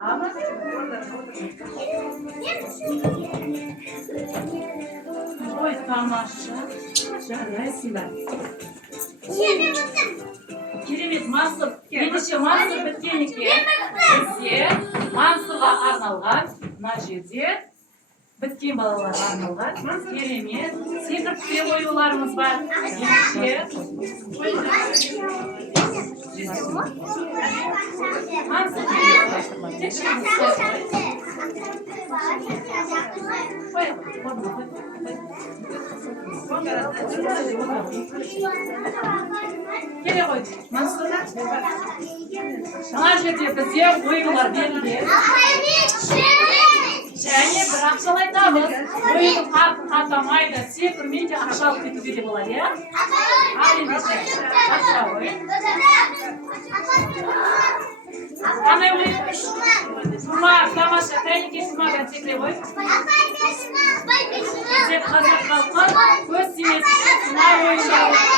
Ой, тамаша. Жарайсыңдар. Керемет мансұр. Ендеше мансұр біткен екен. Бізде мансұрға арналған мына жерде біткен балаларға арналған керемет секіріп түре қоюларымыз бар. Ендеше мансұр келе қой. Мансұр, мына жерде бізде ойындар берілген. Және бір ақшалай табыс. Ойынның қатамайды, секірмейді, ақша алып кетуге де болады, иә? Ал ендеше, ақша ойын. Қандай ойын? Жұмар, тамаша, тәйнеке жұмардан секіре қой. Тек қазақ халқы көз тимес жұмар ойындары